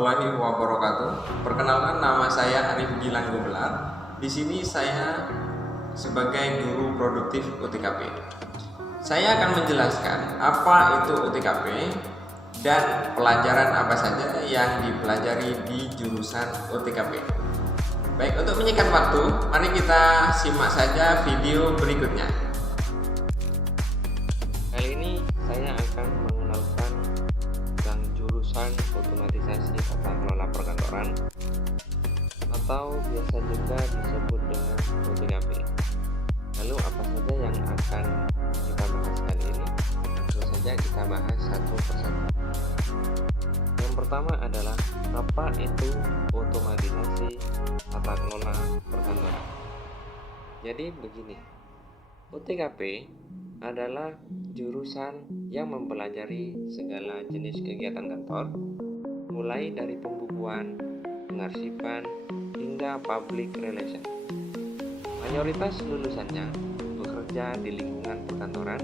warahmatullahi wabarakatuh. Perkenalkan, nama saya Arif Gilang Gumelar. Di sini saya sebagai guru produktif UTKP. Saya akan menjelaskan apa itu UTKP dan pelajaran apa saja yang dipelajari di jurusan UTKP. Baik, untuk menyingkat waktu, mari kita simak saja video berikutnya. Kali ini saya akan mengenalkan tentang jurusan otomatisasi tata kelola perkantoran atau biasa juga disebut dengan OTKP. Lalu apa saja yang akan kita bahas kali ini? Langsung saja kita bahas satu persatu. Yang pertama adalah apa itu otomatisasi tata kelola perkantoran. Jadi begini, OTKP adalah jurusan yang mempelajari segala jenis kegiatan kantor, mulai dari pembukuan, pengarsipan, hingga public relation. Mayoritas lulusannya bekerja di lingkungan perkantoran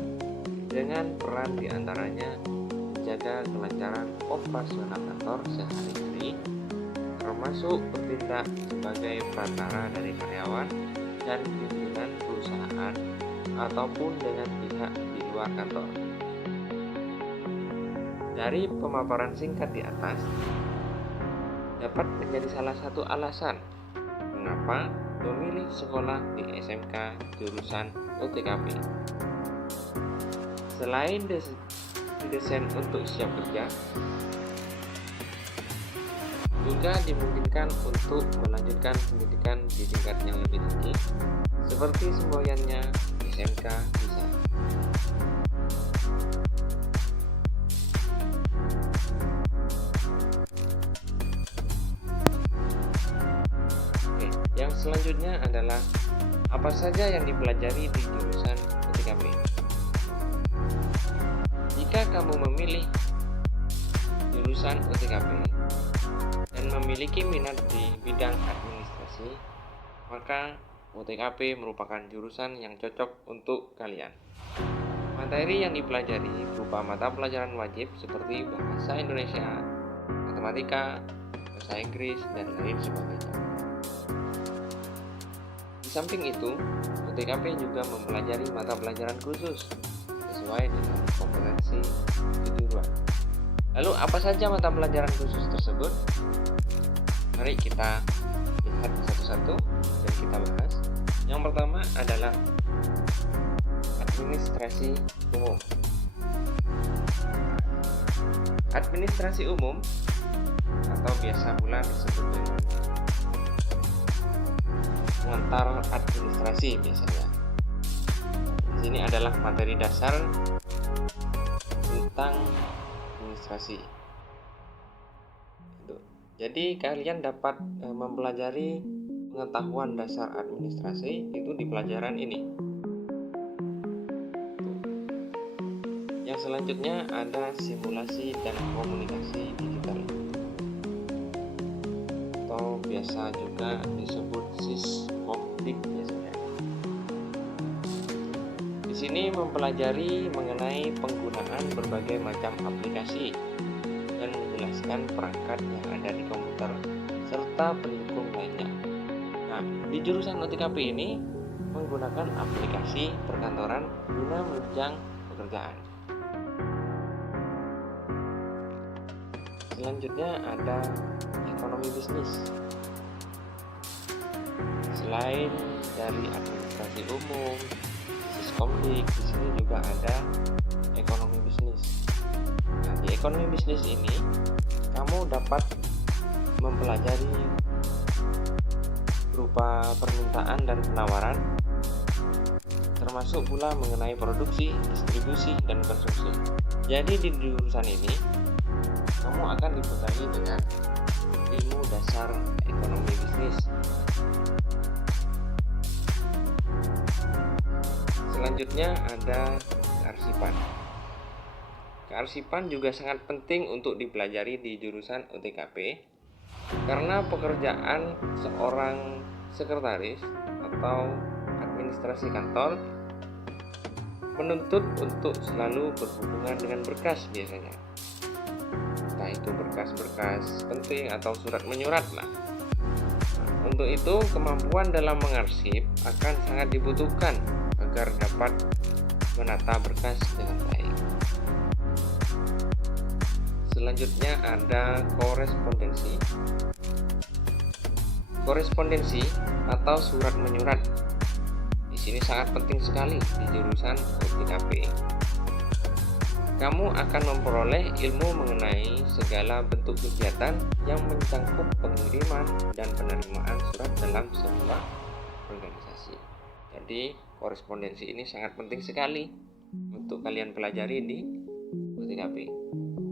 dengan peran diantaranya menjaga kelancaran operasional kantor sehari-hari, termasuk bertindak sebagai perantara dari karyawan dan pimpinan perusahaan ataupun dengan pihak di luar kantor. Dari pemaparan singkat di atas dapat menjadi salah satu alasan mengapa memilih sekolah di SMK jurusan OTKP. Selain didesain untuk siap kerja, juga dimungkinkan untuk melanjutkan pendidikan di tingkat yang lebih tinggi, seperti semboyannya SMK bisa. Oke, yang selanjutnya adalah apa saja yang dipelajari di jurusan OTKP. Jika kamu memilih jurusan OTKP dan memiliki minat di bidang administrasi, maka OTKP merupakan jurusan yang cocok untuk kalian. Materi yang dipelajari berupa mata pelajaran wajib seperti bahasa Indonesia, matematika, bahasa Inggris, dan lain sebagainya. Di samping itu, OTKP juga mempelajari mata pelajaran khusus sesuai dengan kompetensi kejuruan. Lalu apa saja mata pelajaran khusus tersebut? Mari kita lihat satu-satu dan kita bahas. Yang pertama adalah administrasi umum. Administrasi umum atau biasa pula disebut dengan pengantar administrasi biasanya. Di sini adalah materi dasar tentang administrasi. Jadi kalian dapat mempelajari pengetahuan dasar administrasi itu di pelajaran ini. Yang selanjutnya ada simulasi dan komunikasi digital atau biasa juga disebut siskomdik biasanya. Di sini mempelajari mengenai penggunaan berbagai macam aplikasi dan menjelaskan perangkat yang ada di komputer serta pendukung lainnya. Nah, di jurusan OTKP ini menggunakan aplikasi perkantoran guna menunjang pekerjaan. Selanjutnya ada ekonomi bisnis. Selain dari administrasi umum, siskomdik, di sini juga ada ekonomi bisnis. Nah, di ekonomi bisnis ini kamu dapat mempelajari berupa permintaan dan penawaran, termasuk pula mengenai produksi, distribusi, dan konsumsi. Jadi di jurusan ini kamu akan dibekali dengan ilmu dasar ekonomi bisnis. Selanjutnya ada kearsipan. Kearsipan juga sangat penting untuk dipelajari di jurusan OTKP karena pekerjaan seorang sekretaris atau administrasi kantor menuntut untuk selalu berhubungan dengan berkas biasanya. Entah itu berkas-berkas penting atau surat menyurat lah. Untuk itu, kemampuan dalam mengarsip akan sangat dibutuhkan agar dapat menata berkas dengan baik. Selanjutnya ada korespondensi. Korespondensi atau surat menyurat di sini sangat penting sekali di jurusan OTKP. Kamu akan memperoleh ilmu mengenai segala bentuk kegiatan yang mencangkup pengiriman dan penerimaan surat dalam sebuah organisasi. Jadi, korespondensi ini sangat penting sekali untuk kalian pelajari di OTKP.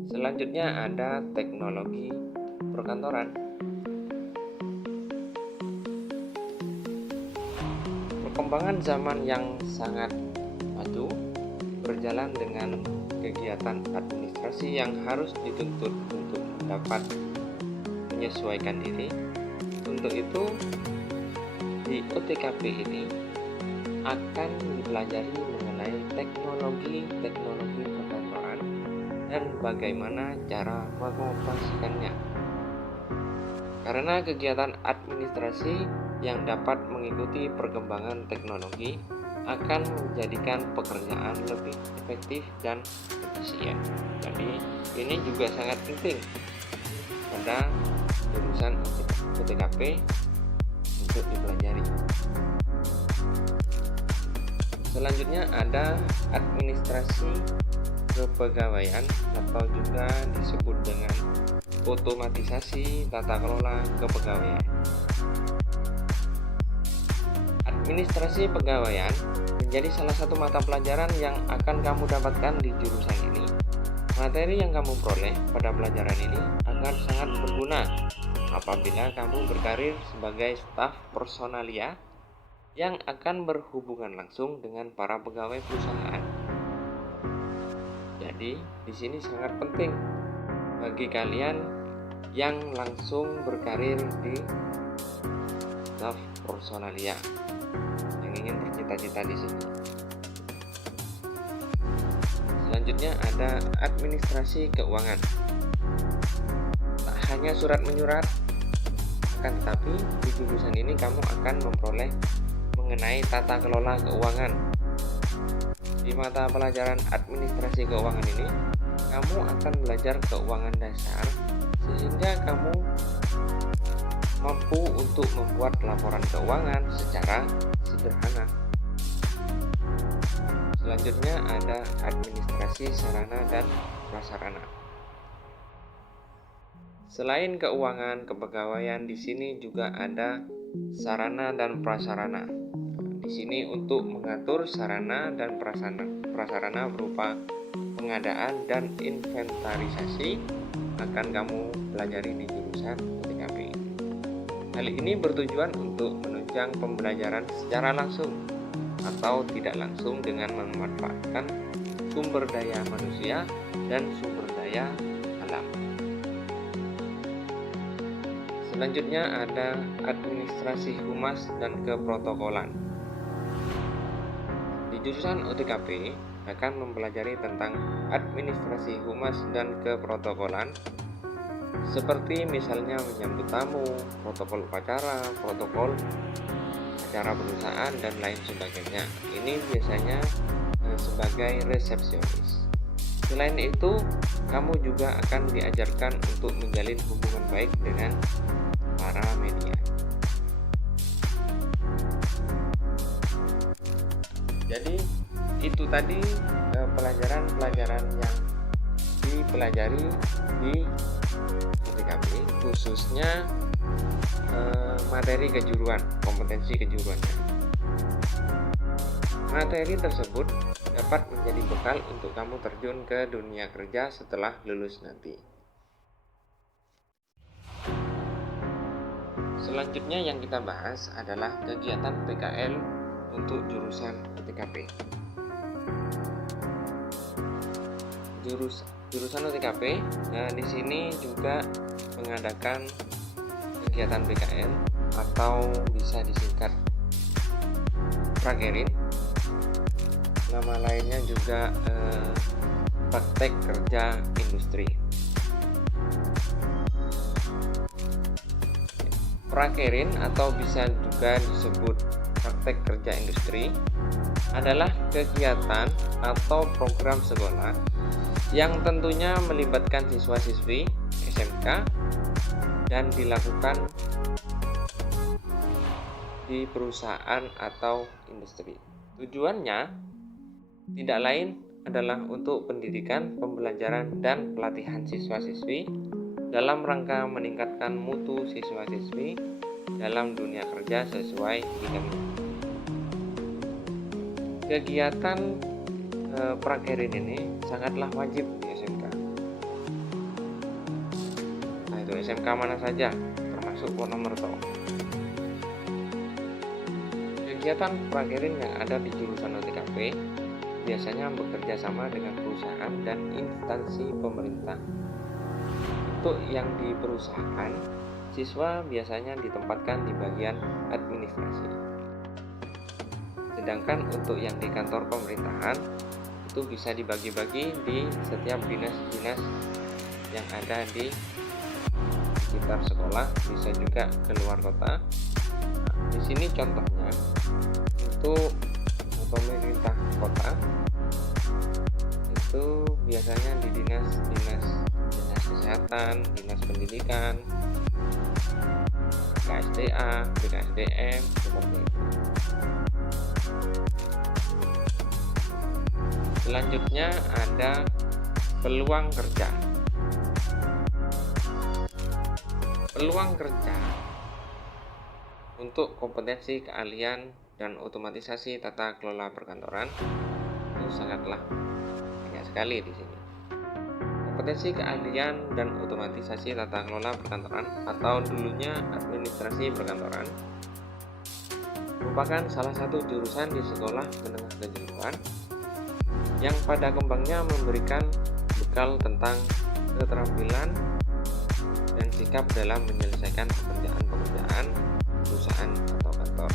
Selanjutnya ada teknologi perkantoran. Perkembangan zaman yang sangat maju berjalan dengan kegiatan administrasi yang harus dituntut untuk dapat menyesuaikan diri. Untuk itu, di OTKP ini akan dipelajari mengenai teknologi perkantoran dan bagaimana cara mengoperasikannya. Karena kegiatan administrasi yang dapat mengikuti perkembangan teknologi akan menjadikan pekerjaan lebih efektif dan efisien. Jadi ini juga sangat penting pada jurusan OTKP untuk dipelajari. Selanjutnya ada administrasi kepegawaian atau juga disebut dengan otomatisasi tata kelola kepegawaian. Administrasi pegawaian menjadi salah satu mata pelajaran yang akan kamu dapatkan di jurusan ini. Materi yang kamu peroleh pada pelajaran ini akan sangat berguna apabila kamu berkarir sebagai staf personalia yang akan berhubungan langsung dengan para pegawai perusahaan. Jadi, di sini sangat penting bagi kalian yang langsung berkarir di staf personalia yang ingin bercita-cita di sini. Selanjutnya ada administrasi keuangan. Tak hanya surat menyurat, akan tetapi di jurusan ini kamu akan memperoleh mengenai tata kelola keuangan. Di mata pelajaran administrasi keuangan ini, kamu akan belajar keuangan dasar sehingga kamu mampu untuk membuat laporan keuangan secara sederhana. Selanjutnya ada administrasi sarana dan prasarana. Selain keuangan kepegawaian, di sini juga ada sarana dan prasarana. Di sini untuk mengatur sarana dan prasarana berupa pengadaan dan inventarisasi akan kamu pelajari di jurusan OTKP. Hal ini bertujuan untuk menunjang pembelajaran secara langsung atau tidak langsung dengan memanfaatkan sumber daya manusia dan sumber daya alam. Selanjutnya ada administrasi humas dan keprotokolan. Di jurusan OTKP akan mempelajari tentang administrasi humas dan keprotokolan seperti misalnya menyambut tamu, protokol upacara, protokol acara perusahaan, dan lain sebagainya. Ini biasanya sebagai resepsionis. Selain itu, kamu juga akan diajarkan untuk menjalin hubungan baik dengan para media. Jadi itu tadi pelajaran-pelajaran yang dipelajari di OTKP, khususnya materi kejuruan, kompetensi kejuruannya. Materi tersebut dapat menjadi bekal untuk kamu terjun ke dunia kerja setelah lulus nanti. Selanjutnya yang kita bahas adalah kegiatan PKL untuk jurusan OTKP. Jurusan OTKP di sini juga mengadakan kegiatan PKL atau bisa disingkat prakerin. Nama lainnya juga praktek kerja industri. Prakerin atau bisa juga disebut praktek kerja industri adalah kegiatan atau program sekolah yang tentunya melibatkan siswa-siswi SMK dan dilakukan di perusahaan atau industri. Tujuannya tidak lain adalah untuk pendidikan, pembelajaran, dan pelatihan siswa-siswi dalam rangka meningkatkan mutu siswa-siswi dalam dunia kerja sesuai bidangnya. Kegiatan prakerin ini sangatlah wajib di SMK. Nah, itu SMK mana saja, termasuk Wonomerto. Kegiatan prakerin yang ada di jurusan OTKP biasanya bekerja sama dengan perusahaan dan instansi pemerintah. Untuk yang di perusahaan, siswa biasanya ditempatkan di bagian administrasi. Sedangkan untuk yang di kantor pemerintahan, itu bisa dibagi-bagi di setiap dinas-dinas yang ada di sekitar sekolah, bisa juga ke luar kota. Nah, di sini contohnya untuk pemerintah kota itu biasanya di dinas kesehatan, dinas pendidikan, KSDA, BKSDM, seperti itu. Selanjutnya ada peluang kerja. Peluang kerja untuk kompetensi, keahlian, dan otomatisasi tata kelola perkantoran itu sangatlah banyak sekali di sini. Kompetensi, keahlian, dan otomatisasi tata kelola perkantoran atau dulunya administrasi perkantoran merupakan salah satu jurusan di sekolah menengah kejuruan yang pada kembangnya memberikan bekal tentang keterampilan dan sikap dalam menyelesaikan pekerjaan-pekerjaan perusahaan atau kantor.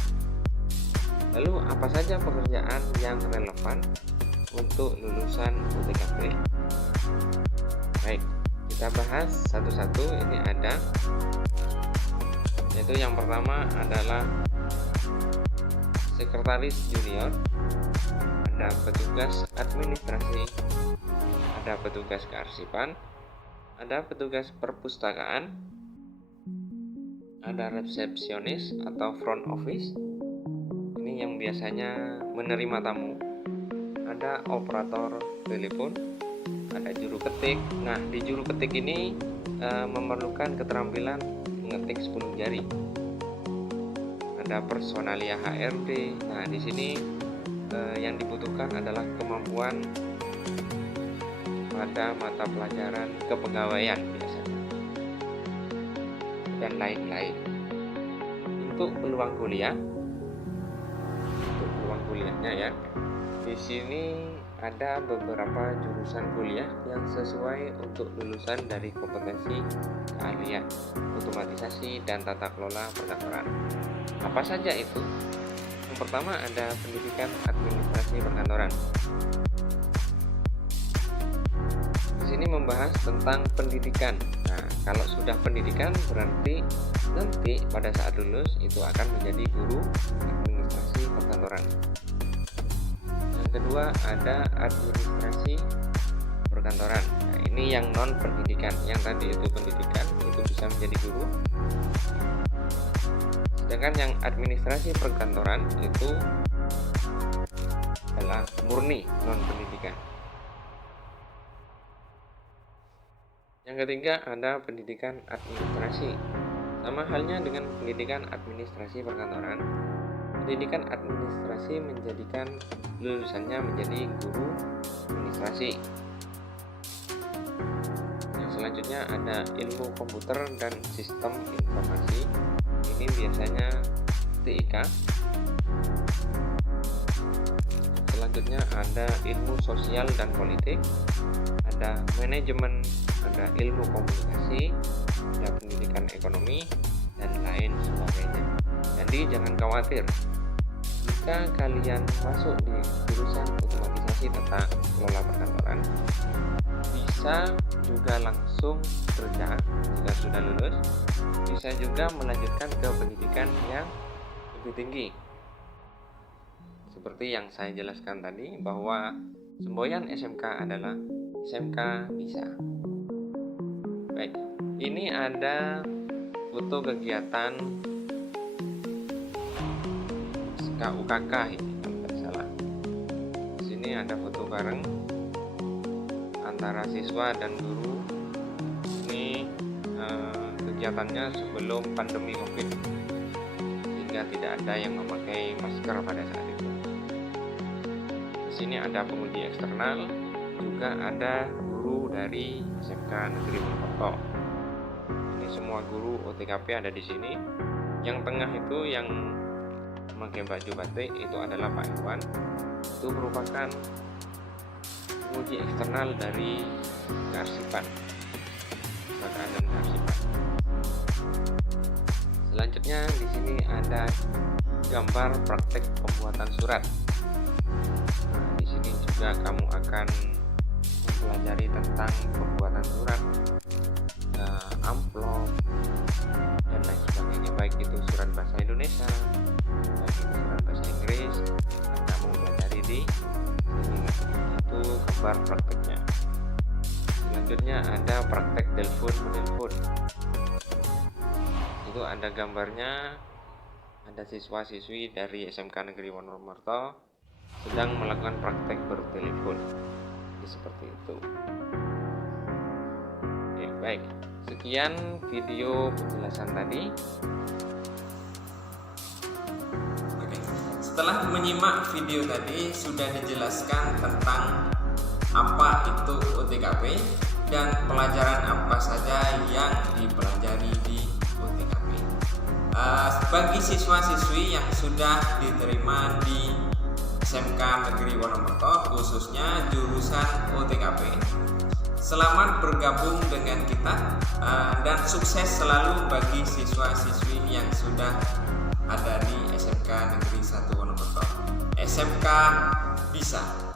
Lalu apa saja pekerjaan yang relevan untuk lulusan UTKP? Baik, kita bahas satu-satu. Ini ada, yaitu yang pertama adalah sekretaris junior, ada petugas administrasi, ada petugas kearsipan, ada petugas perpustakaan, ada resepsionis atau front office, ini yang biasanya menerima tamu, ada operator telepon, ada juru ketik. Nah, di juru ketik ini memerlukan keterampilan mengetik 10 jari. Ada personalia HRD. Nah, di sini yang dibutuhkan adalah kemampuan pada mata pelajaran kepegawaian biasanya dan lain-lain. Untuk peluang kuliahnya ya, di sini ada beberapa jurusan kuliah yang sesuai untuk lulusan dari kompetensi, keahlian, otomatisasi, dan tata kelola perkantoran. Apa saja itu? Yang pertama ada pendidikan administrasi perkantoran. Di sini membahas tentang pendidikan. Nah, kalau sudah pendidikan berarti nanti pada saat lulus itu akan menjadi guru administrasi perkantoran. Yang kedua ada administrasi perkantoran. Nah, ini yang non pendidikan. Yang tadi itu pendidikan, itu bisa menjadi guru. Sedangkan yang administrasi perkantoran itu adalah murni non pendidikan. Yang ketiga ada pendidikan administrasi. Sama halnya dengan pendidikan administrasi perkantoran, pendidikan administrasi menjadikan lulusannya menjadi guru administrasi. Yang selanjutnya ada ilmu komputer dan sistem informasi. Ini biasanya TIK. Selanjutnya ada ilmu sosial dan politik, ada manajemen, ada ilmu komunikasi, ada pendidikan ekonomi, dan lain sebagainya. Jadi jangan khawatir, jika kalian masuk di jurusan otomatisasi tata kelola perkantoran, bisa bisa juga langsung kerja jika sudah lulus, bisa juga melanjutkan ke pendidikan yang lebih tinggi. Seperti yang saya jelaskan tadi bahwa semboyan SMK adalah SMK bisa. Baik, ini ada foto kegiatan KUKK ini kalau tidak salah. Di sini ada foto bareng antara siswa dan guru. Ini kegiatannya sebelum pandemi COVID, sehingga tidak ada yang memakai masker pada saat itu. Di sini ada penguji eksternal, juga ada guru dari SMK Negeri Mojokerto. Ini semua guru OTKP ada di sini. Yang tengah itu yang memakai baju batik itu adalah Pak Iwan. Itu merupakan penguji eksternal dari kearsipan, kelembagaan dan kearsipan. Selanjutnya di sini ada gambar praktek pembuatan surat. Nah, di sini juga kamu akan mempelajari tentang pembuatan surat, amplop dan lain sebagainya, baik itu surat bahasa Indonesia, baik itu surat bahasa Inggris, dan kamu pelajari di sini. Itu gambar prakteknya. Selanjutnya ada praktek telepon menelpon. Itu ada gambarnya, ada siswa-siswi dari SMK Negeri Wonomerto sedang melakukan praktek bertelepon. Seperti itu. Oke, baik. Sekian video penjelasan tadi. Oke. Setelah menyimak video tadi, sudah dijelaskan tentang apa itu OTKP dan pelajaran apa saja yang dipelajari di OTKP. Bagi siswa-siswi yang sudah diterima di SMK Negeri Wonomerto, khususnya jurusan OTKP, selamat bergabung dengan kita dan sukses selalu bagi siswa-siswi yang sudah ada di SMK Negeri 1 Wonomerto. SMK bisa.